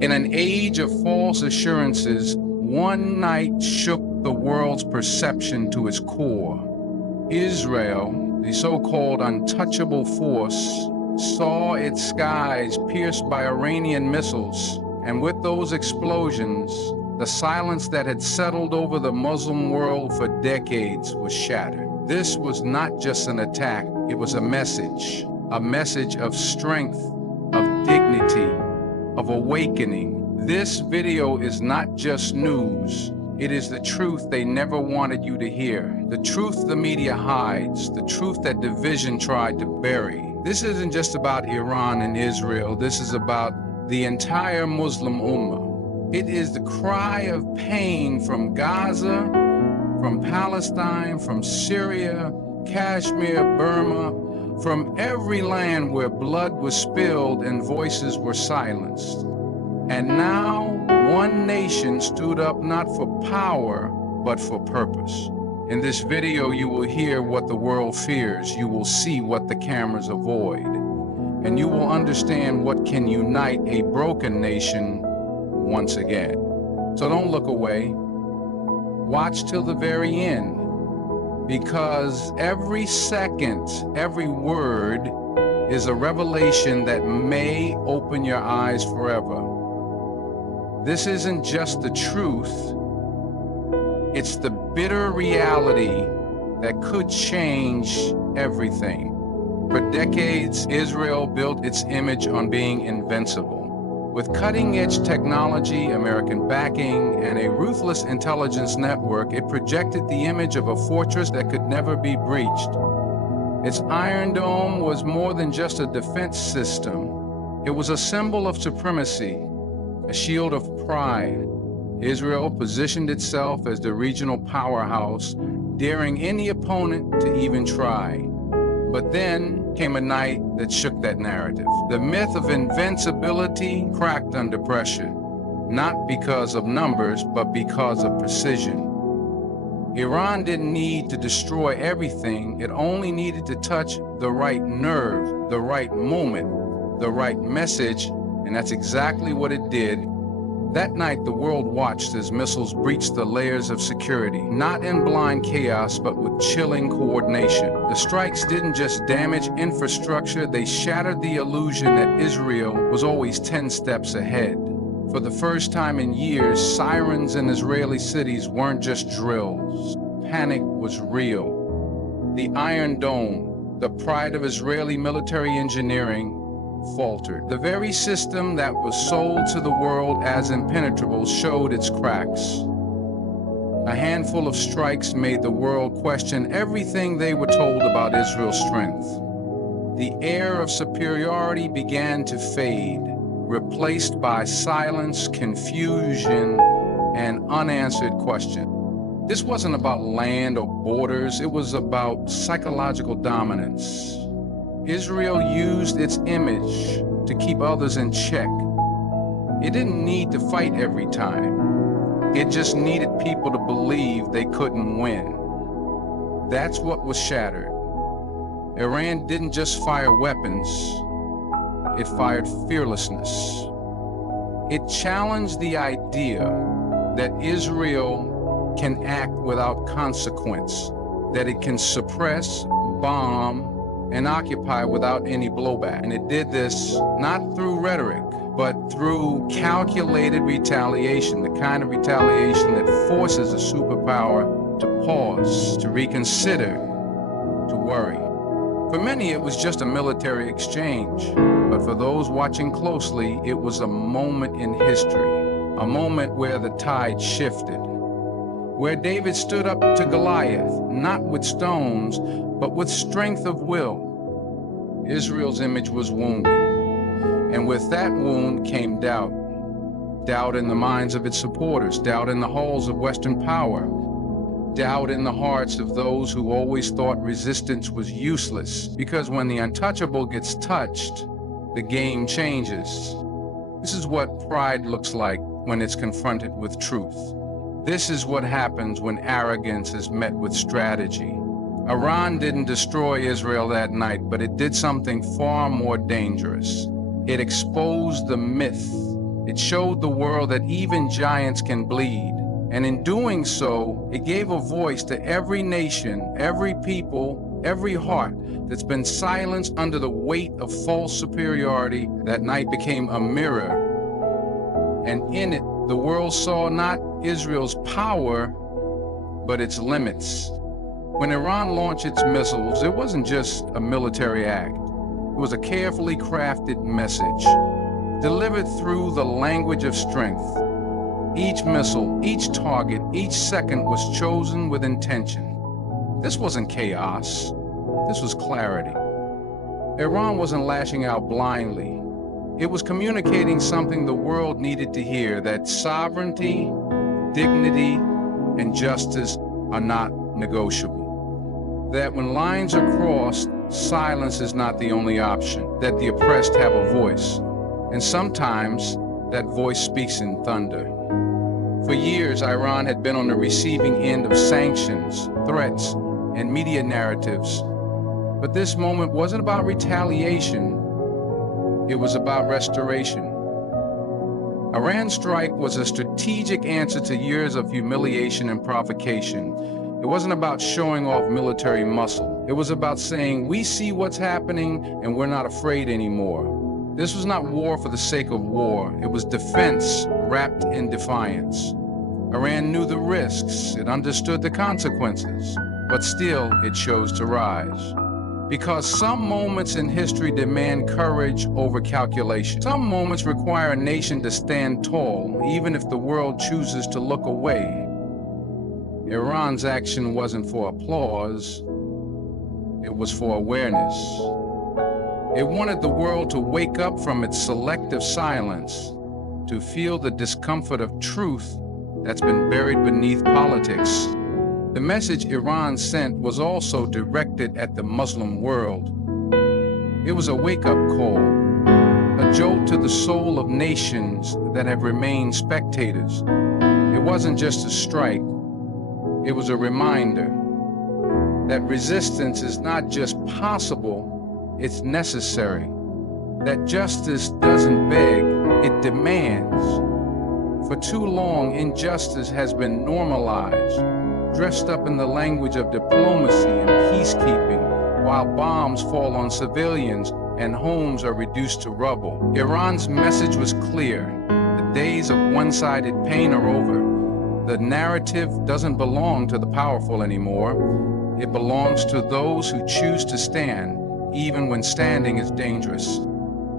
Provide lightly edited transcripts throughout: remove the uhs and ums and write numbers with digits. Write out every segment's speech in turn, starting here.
In an age of false assurances, one night shook the world's perception to its core. Israel, the so-called untouchable force, saw its skies pierced by Iranian missiles, and with those explosions, the silence that had settled over the Muslim world for decades was shattered. This was not just an attack, it was a message of strength, of dignity, of awakening. This video is not just news. It is the truth they never wanted you to hear. The truth the media hides, the truth that division tried to bury. This isn't just about Iran and Israel. This is about the entire Muslim Ummah. It is the cry of pain from Gaza, from Palestine, from Syria, Kashmir, Burma, from every land where blood was spilled and voices were silenced. And now, one nation stood up not for power, but for purpose. In this video, you will hear what the world fears. You will see what the cameras avoid. And you will understand what can unite a broken nation once again. So don't look away. Watch till the very end. Because every second, every word is a revelation that may open your eyes forever. This isn't just the truth, it's the bitter reality that could change everything. For decades, Israel built its image on being invincible. With cutting-edge technology, American backing, and a ruthless intelligence network, it projected the image of a fortress that could never be breached. Its Iron Dome was more than just a defense system. It was a symbol of supremacy, a shield of pride. Israel positioned itself as the regional powerhouse, daring any opponent to even try. But then came a night that shook that narrative. The myth of invincibility cracked under pressure, not because of numbers, but because of precision. Iran didn't need to destroy everything. It only needed to touch the right nerve, the right moment, the right message, and that's exactly what it did. That night, the world watched as missiles breached the layers of security, not in blind chaos, but with chilling coordination. The strikes didn't just damage infrastructure, they shattered the illusion that Israel was always 10 steps ahead. For the first time in years, sirens in Israeli cities weren't just drills. Panic was real. The Iron Dome, the pride of Israeli military engineering, faltered. The very system that was sold to the world as impenetrable showed its cracks. A handful of strikes made the world question everything they were told about Israel's strength. The air of superiority began to fade, replaced by silence, confusion, and unanswered questions. This wasn't about land or borders, it was about psychological dominance. Israel used its image to keep others in check. It didn't need to fight every time. It just needed people to believe they couldn't win. That's what was shattered. Iran didn't just fire weapons, it fired fearlessness. It challenged the idea that Israel can act without consequence, that it can suppress, bomb, and occupy without any blowback. And it did this not through rhetoric, but through calculated retaliation, the kind of retaliation that forces a superpower to pause, to reconsider, to worry. For many, it was just a military exchange, but for those watching closely, it was a moment in history, a moment where the tide shifted, where David stood up to Goliath, not with stones, but with strength of will. Israel's image was wounded, and with that wound came doubt. Doubt in the minds of its supporters, doubt in the halls of Western power, doubt in the hearts of those who always thought resistance was useless, because when the untouchable gets touched, the game changes. This is what pride looks like when it's confronted with truth. This is what happens when arrogance is met with strategy. Iran didn't destroy Israel that night, but it did something far more dangerous. It exposed the myth. It showed the world that even giants can bleed. And in doing so, it gave a voice to every nation, every people, every heart that's been silenced under the weight of false superiority. That night became a mirror, and in it, the world saw not Israel's power, but its limits. When Iran launched its missiles, it wasn't just a military act. It was a carefully crafted message, delivered through the language of strength. Each missile, each target, each second was chosen with intention. This wasn't chaos. This was clarity. Iran wasn't lashing out blindly. It was communicating something the world needed to hear, that sovereignty, dignity, and justice are not negotiable. That when lines are crossed, silence is not the only option. That the oppressed have a voice. And sometimes that voice speaks in thunder. For years, Iran had been on the receiving end of sanctions, threats, and media narratives. But this moment wasn't about retaliation. It was about restoration. Iran's strike was a strategic answer to years of humiliation and provocation. It wasn't about showing off military muscle. It was about saying, we see what's happening and we're not afraid anymore. This was not war for the sake of war. It was defense wrapped in defiance. Iran knew the risks. It understood the consequences. But still, it chose to rise. Because some moments in history demand courage over calculation. Some moments require a nation to stand tall, even if the world chooses to look away. Iran's action wasn't for applause. It was for awareness. It wanted the world to wake up from its selective silence, to feel the discomfort of truth that's been buried beneath politics. The message Iran sent was also directed at the Muslim world. It was a wake-up call, a jolt to the soul of nations that have remained spectators. It wasn't just a strike, it was a reminder that resistance is not just possible, it's necessary. That justice doesn't beg, it demands. For too long, injustice has been normalized, dressed up in the language of diplomacy and peacekeeping, while bombs fall on civilians and homes are reduced to rubble. Iran's message was clear. The days of one-sided pain are over. The narrative doesn't belong to the powerful anymore. It belongs to those who choose to stand, even when standing is dangerous.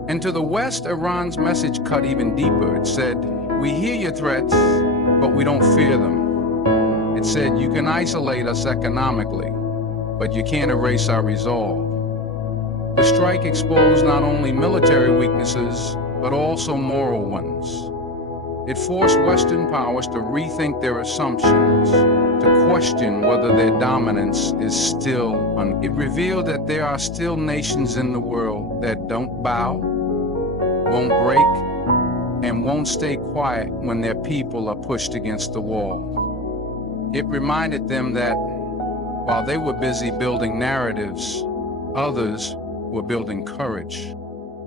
And to the West, Iran's message cut even deeper. It said, we hear your threats, but we don't fear them. It said, you can isolate us economically, but you can't erase our resolve. The strike exposed not only military weaknesses, but also moral ones. It forced Western powers to rethink their assumptions, to question whether their dominance is still It revealed that there are still nations in the world that don't bow, won't break, and won't stay quiet when their people are pushed against the wall. It reminded them that while they were busy building narratives, others were building courage.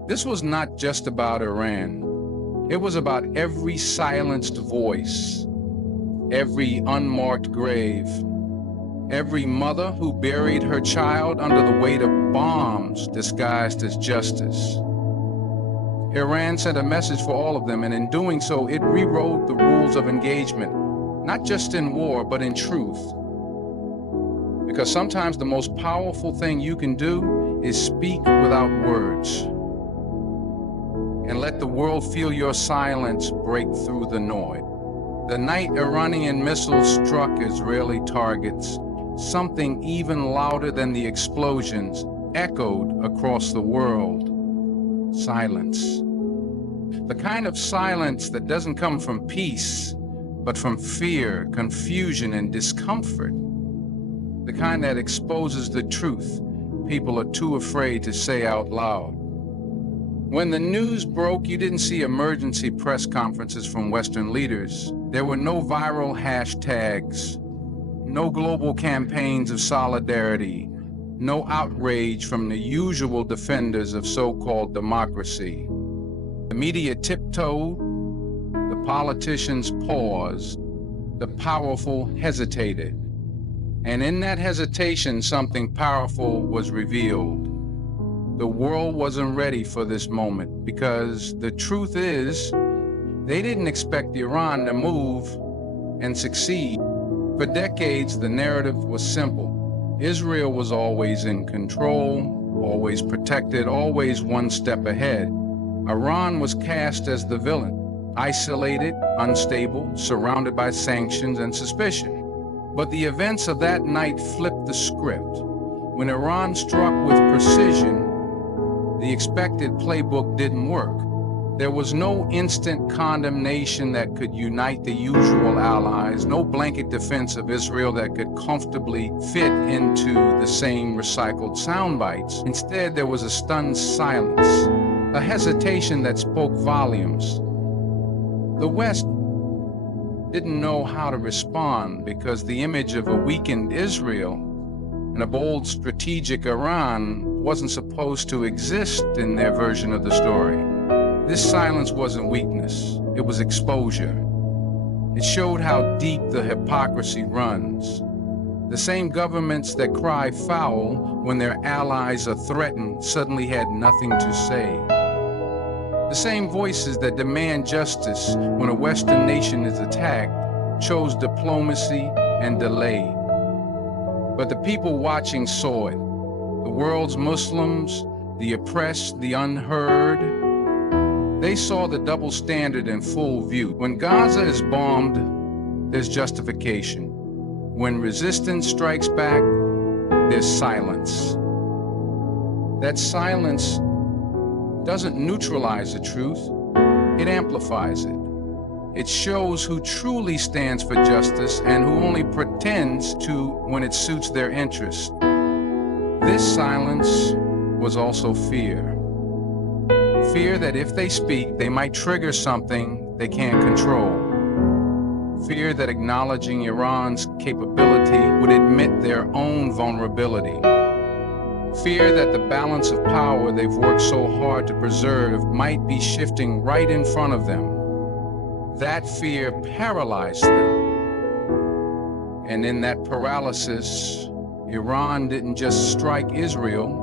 This was not just about Iran. It was about every silenced voice, every unmarked grave, every mother who buried her child under the weight of bombs disguised as justice. Iran sent a message for all of them, and in doing so, it rewrote the rules of engagement, not just in war, but in truth. Because sometimes the most powerful thing you can do is speak without words, and let the world feel your silence break through the noise. The night Iranian missiles struck Israeli targets, something even louder than the explosions echoed across the world. Silence. The kind of silence that doesn't come from peace, but from fear, confusion, and discomfort. The kind that exposes the truth people are too afraid to say out loud. When the news broke, you didn't see emergency press conferences from Western leaders. There were no viral hashtags, no global campaigns of solidarity, no outrage from the usual defenders of so-called democracy. The media tiptoed, politicians paused, the powerful hesitated. And in that hesitation, something powerful was revealed. The world wasn't ready for this moment because the truth is, they didn't expect Iran to move and succeed. For decades, the narrative was simple. Israel was always in control, always protected, always one step ahead. Iran was cast as the villain, isolated, unstable, surrounded by sanctions and suspicion. But the events of that night flipped the script. When Iran struck with precision, the expected playbook didn't work. There was no instant condemnation that could unite the usual allies, no blanket defense of Israel that could comfortably fit into the same recycled sound bites. Instead, there was a stunned silence, a hesitation that spoke volumes. The West didn't know how to respond because the image of a weakened Israel and a bold strategic Iran wasn't supposed to exist in their version of the story. This silence wasn't weakness, it was exposure. It showed how deep the hypocrisy runs. The same governments that cry foul when their allies are threatened suddenly had nothing to say. The same voices that demand justice when a Western nation is attacked chose diplomacy and delay. But the people watching saw it. The world's Muslims, the oppressed, the unheard. They saw the double standard in full view. When Gaza is bombed, there's justification. When resistance strikes back, there's silence. That silence doesn't neutralize the truth, it amplifies it. It shows who truly stands for justice and who only pretends to when it suits their interests. This silence was also fear. Fear that if they speak, they might trigger something they can't control. Fear that acknowledging Iran's capability would admit their own vulnerability. Fear that the balance of power they've worked so hard to preserve might be shifting right in front of them. That fear paralyzed them. And in that paralysis, Iran didn't just strike Israel,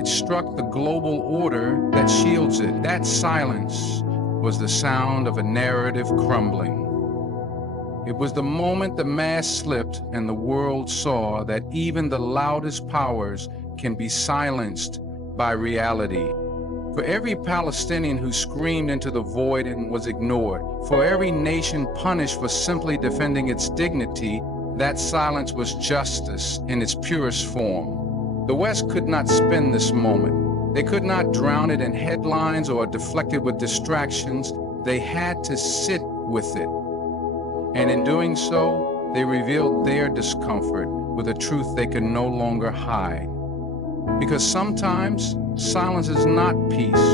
it struck the global order that shields it. That silence was the sound of a narrative crumbling. It was the moment the mask slipped and the world saw that even the loudest powers can be silenced by reality. For every Palestinian who screamed into the void and was ignored, for every nation punished for simply defending its dignity, that silence was justice in its purest form. The West could not spin this moment. They could not drown it in headlines or deflect it with distractions. They had to sit with it. And in doing so, they revealed their discomfort with a truth they could no longer hide. Because sometimes silence is not peace.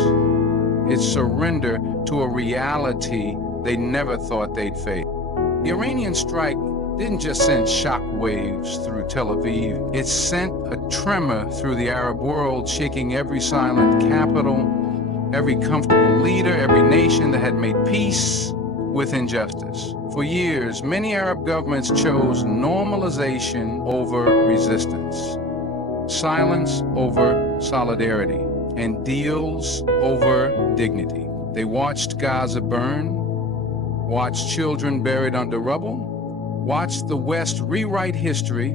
It's surrender to a reality they never thought they'd face. The Iranian strike didn't just send shock waves through Tel Aviv. It sent a tremor through the Arab world, shaking every silent capital, every comfortable leader, every nation that had made peace with injustice. For years, many Arab governments chose normalization over resistance, silence over solidarity, and deals over dignity. They watched Gaza burn, watched children buried under rubble, watched the West rewrite history,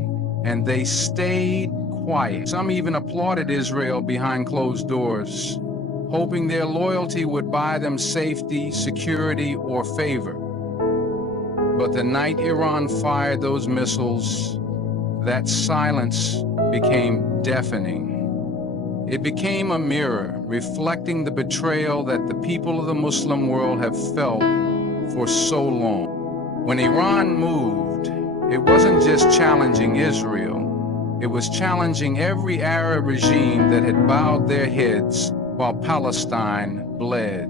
and they stayed quiet. Some even applauded Israel behind closed doors, hoping their loyalty would buy them safety, security, or favor. But the night Iran fired those missiles, that silence became deafening. It became a mirror reflecting the betrayal that the people of the Muslim world have felt for so long. When Iran moved, it wasn't just challenging Israel, it was challenging every Arab regime that had bowed their heads while Palestine bled.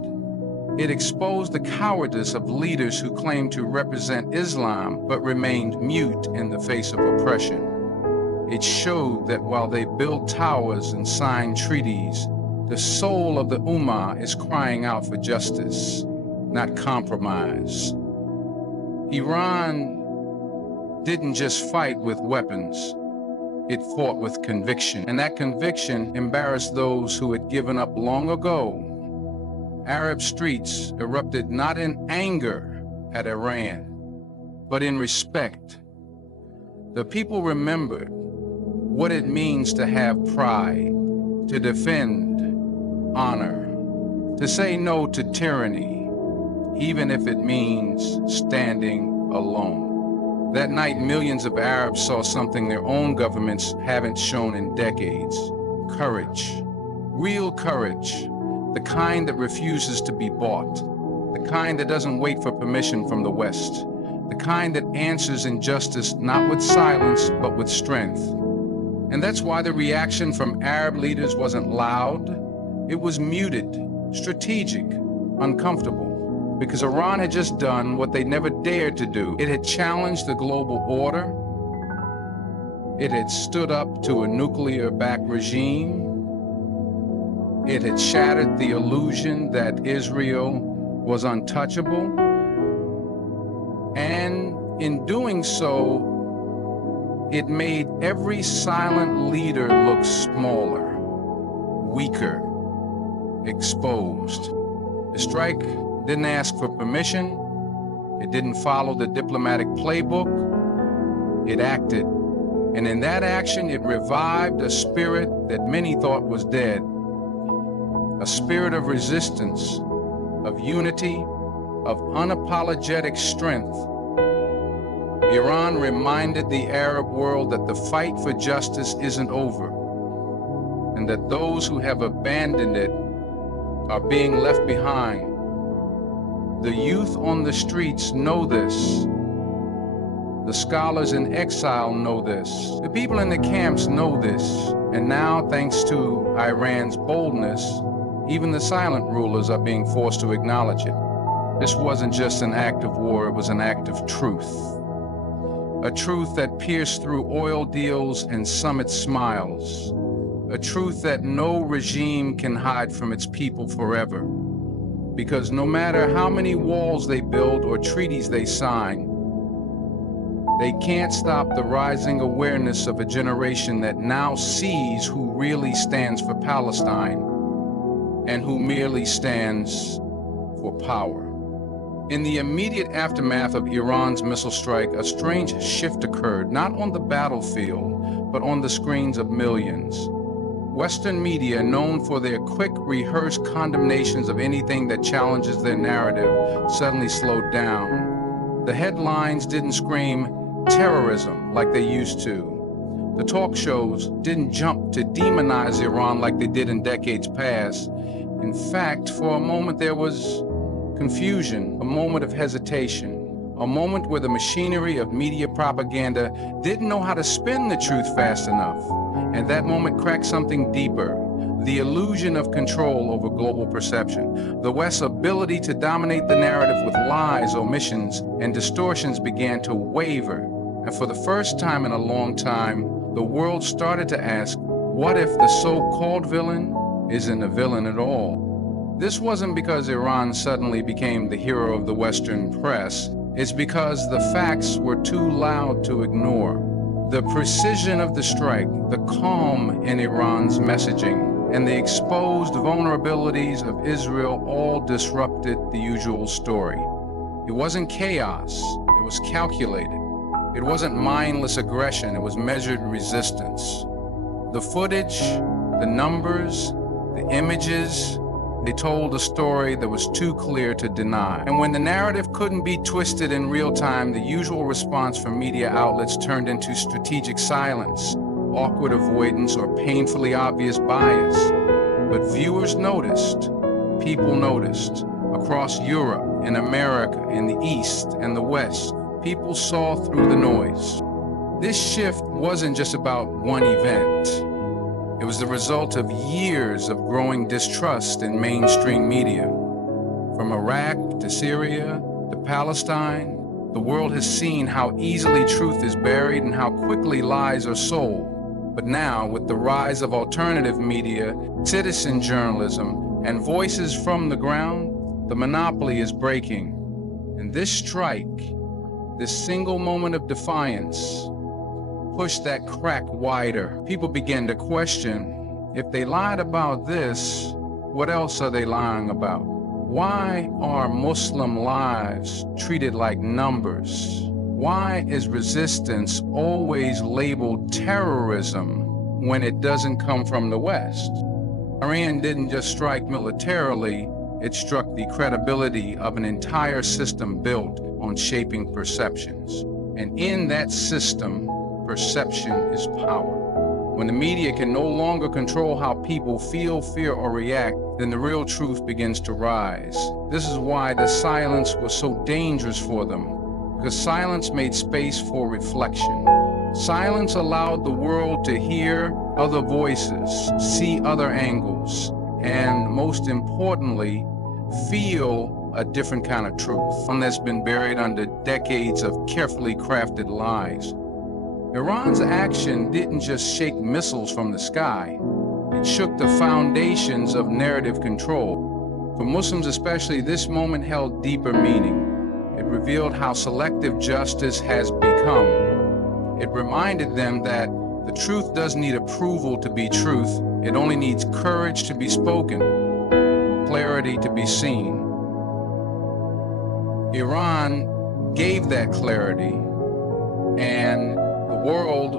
It exposed the cowardice of leaders who claimed to represent Islam but remained mute in the face of oppression. It showed that while they built towers and signed treaties, the soul of the Ummah is crying out for justice. not compromise. Iran didn't just fight with weapons, it fought with conviction. And that conviction embarrassed those who had given up long ago. Arab streets erupted not in anger at Iran, but in respect. The people remembered what it means to have pride, to defend honor, to say no to tyranny, even if it means standing alone. That night, millions of Arabs saw something their own governments haven't shown in decades: courage. Real courage. The kind that refuses to be bought. The kind that doesn't wait for permission from the West. The kind that answers injustice not with silence, but with strength. And that's why the reaction from Arab leaders wasn't loud. It was muted, strategic, uncomfortable. Because Iran had just done what they never dared to do. It had challenged the global order. It had stood up to a nuclear-backed regime. It had shattered the illusion that Israel was untouchable. And in doing so, it made every silent leader look smaller, weaker, exposed. The strike didn't ask for permission. It didn't follow the diplomatic playbook. It acted. And in that action, it revived a spirit that many thought was dead. A spirit of resistance, of unity, of unapologetic strength. Iran reminded the Arab world that the fight for justice isn't over, and that those who have abandoned it are being left behind. The youth on the streets know this. The scholars in exile know this. The people in the camps know this. And now, thanks to Iran's boldness, even the silent rulers are being forced to acknowledge it. This wasn't just an act of war, it was an act of truth. A truth that pierced through oil deals and summit smiles. A truth that no regime can hide from its people forever. Because no matter how many walls they build or treaties they sign, they can't stop the rising awareness of a generation that now sees who really stands for Palestine and who merely stands for power. In the immediate aftermath of Iran's missile strike, a strange shift occurred, not on the battlefield, but on the screens of millions. Western media, known for their quick, rehearsed condemnations of anything that challenges their narrative, suddenly slowed down. The headlines didn't scream terrorism like they used to. The talk shows didn't jump to demonize Iran like they did in decades past. In fact, for a moment there was confusion, a moment of hesitation, a moment where the machinery of media propaganda didn't know how to spin the truth fast enough. And that moment cracked something deeper, the illusion of control over global perception. The West's ability to dominate the narrative with lies, omissions, and distortions began to waver. And for the first time in a long time, the world started to ask, what if the so-called villain isn't a villain at all? This wasn't because Iran suddenly became the hero of the Western press. It's because the facts were too loud to ignore. The precision of the strike, the calm in Iran's messaging, and the exposed vulnerabilities of Israel all disrupted the usual story. It wasn't chaos, it was calculated. It wasn't mindless aggression, it was measured resistance. The footage, the numbers, the images, they told a story that was too clear to deny. And when the narrative couldn't be twisted in real time, the usual response from media outlets turned into strategic silence, awkward avoidance, or painfully obvious bias. But viewers noticed, people noticed. Across Europe, in America, in the East and the West, people saw through the noise. This shift wasn't just about one event. It was the result of years of growing distrust in mainstream media. From Iraq to Syria to Palestine, the world has seen how easily truth is buried and how quickly lies are sold. But now, with the rise of alternative media, citizen journalism, and voices from the ground, The monopoly is breaking. And this strike, this single moment of defiance, pushed that crack wider. People began to question, if they lied about this, what else are they lying about? Why are Muslim lives treated like numbers? Why is resistance always labeled terrorism when it doesn't come from the West? Iran didn't just strike militarily, it struck the credibility of an entire system built on shaping perceptions. And in that system, perception is power. When the media can no longer control how people feel, fear, or react, then the real truth begins to rise. This is why the silence was so dangerous for them, because silence made space for reflection. Silence allowed the world to hear other voices, see other angles, and most importantly, feel a different kind of truth, one that's been buried under decades of carefully crafted lies. Iran's action didn't just shake missiles from the sky, it shook the foundations of narrative control. For Muslims especially, this moment held deeper meaning. It revealed how selective justice has become. It reminded them that the truth doesn't need approval to be truth, it only needs courage to be spoken, clarity to be seen. Iran gave that clarity, and the world,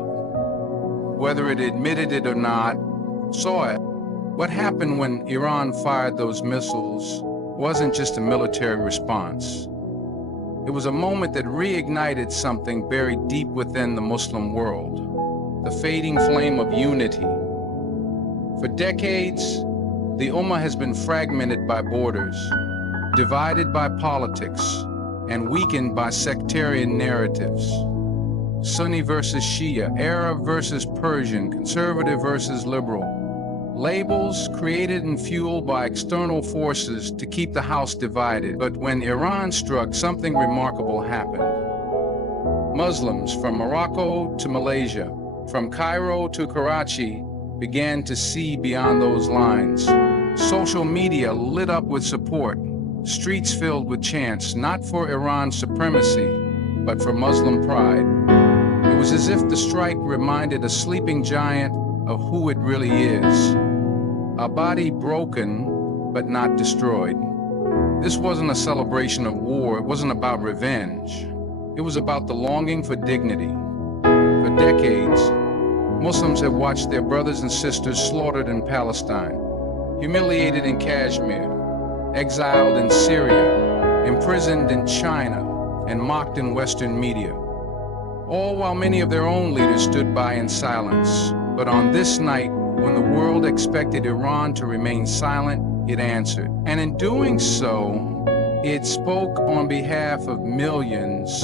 whether it admitted it or not, saw it. What happened when Iran fired those missiles wasn't just a military response. It was a moment that reignited something buried deep within the Muslim world, the fading flame of unity. For decades, the Ummah has been fragmented by borders, divided by politics, and weakened by sectarian narratives. Sunni versus Shia, Arab versus Persian, conservative versus liberal. Labels created and fueled by external forces to keep the house divided. But when Iran struck, something remarkable happened. Muslims from Morocco to Malaysia, from Cairo to Karachi, began to see beyond those lines. Social media lit up with support, streets filled with chants, not for Iran's supremacy, but for Muslim pride. It was as if the strike reminded a sleeping giant of who it really is. A body broken, but not destroyed. This wasn't a celebration of war, it wasn't about revenge. It was about the longing for dignity. For decades, Muslims have watched their brothers and sisters slaughtered in Palestine, humiliated in Kashmir, exiled in Syria, imprisoned in China, and mocked in Western media. All while many of their own leaders stood by in silence. But on this night, when the world expected Iran to remain silent, it answered. And in doing so, it spoke on behalf of millions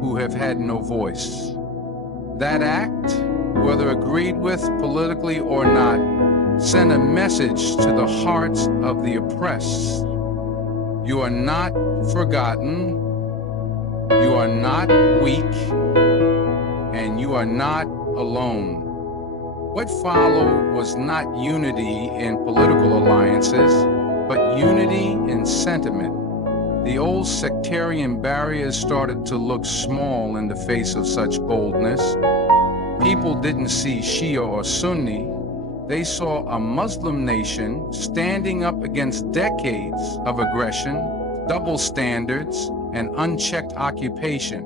who have had no voice. That act, whether agreed with politically or not, sent a message to the hearts of the oppressed. You are not forgotten, you are not weak, and you are not alone. What followed was not unity in political alliances, but unity in sentiment. The old sectarian barriers started to look small in the face of such boldness. People didn't see Shia or Sunni. They saw a Muslim nation standing up against decades of aggression, double standards, and unchecked occupation.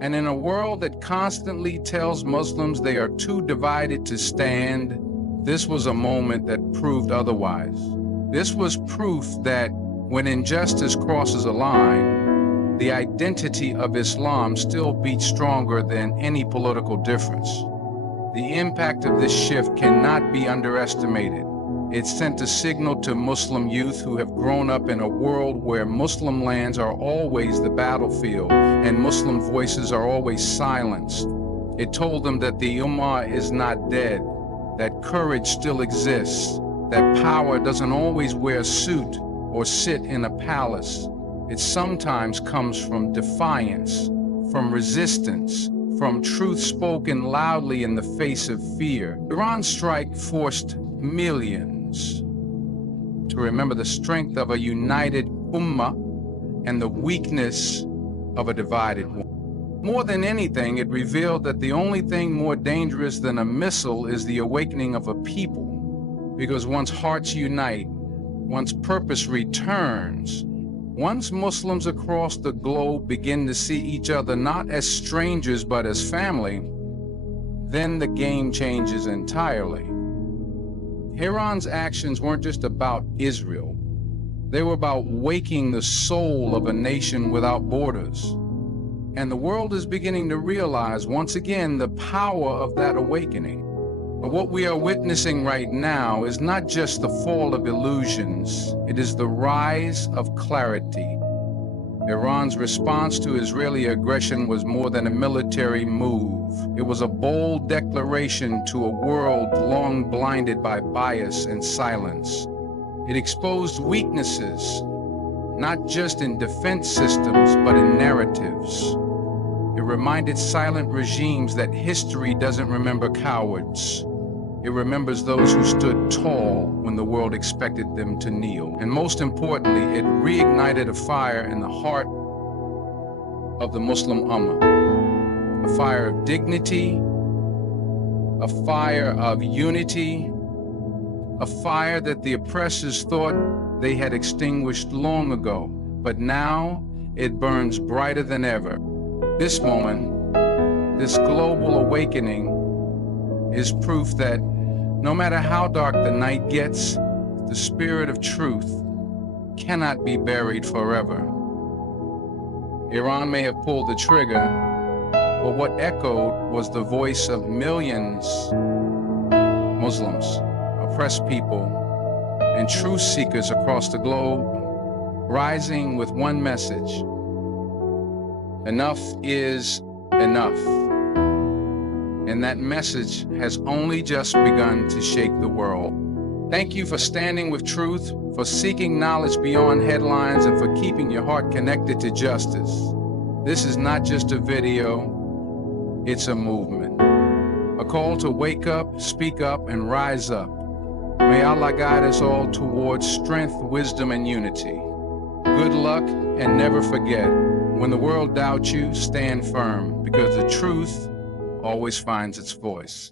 And in a world that constantly tells Muslims they are too divided to stand, this was a moment that proved otherwise. This was proof that when injustice crosses a line, the identity of Islam still beats stronger than any political difference. The impact of this shift cannot be underestimated. It sent a signal to Muslim youth who have grown up in a world where Muslim lands are always the battlefield and Muslim voices are always silenced. It told them that the Ummah is not dead, that courage still exists, that power doesn't always wear a suit or sit in a palace. It sometimes comes from defiance, from resistance, from truth spoken loudly in the face of fear. Iran's strike forced millions to remember the strength of a united ummah and the weakness of a divided one. More than anything, it revealed that the only thing more dangerous than a missile is the awakening of a people. Because once hearts unite, once purpose returns, once Muslims across the globe begin to see each other not as strangers but as family, then the game changes entirely. Iran's actions weren't just about Israel. They were about waking the soul of a nation without borders. And the world is beginning to realize once again the power of that awakening. But what we are witnessing right now is not just the fall of illusions, it is the rise of clarity. Iran's response to Israeli aggression was more than a military move. It was a bold declaration to a world long blinded by bias and silence. It exposed weaknesses, not just in defense systems, but in narratives. It reminded silent regimes that history doesn't remember cowards. It remembers those who stood tall when the world expected them to kneel. And most importantly, it reignited a fire in the heart of the Muslim Ummah. A fire of dignity, a fire of unity, a fire that the oppressors thought they had extinguished long ago. But now it burns brighter than ever. This moment, this global awakening, is proof that no matter how dark the night gets, the spirit of truth cannot be buried forever. Iran may have pulled the trigger, but what echoed was the voice of millions, Muslims, oppressed people, and truth seekers across the globe, rising with one message: enough is enough. And that message has only just begun to shake the world. Thank you for standing with truth, for seeking knowledge beyond headlines, and for keeping your heart connected to justice. This is not just a video, it's a movement. A call to wake up, speak up, and rise up. May Allah guide us all towards strength, wisdom, and unity. Good luck, and never forget, when the world doubts you, stand firm, because the truth always finds its voice.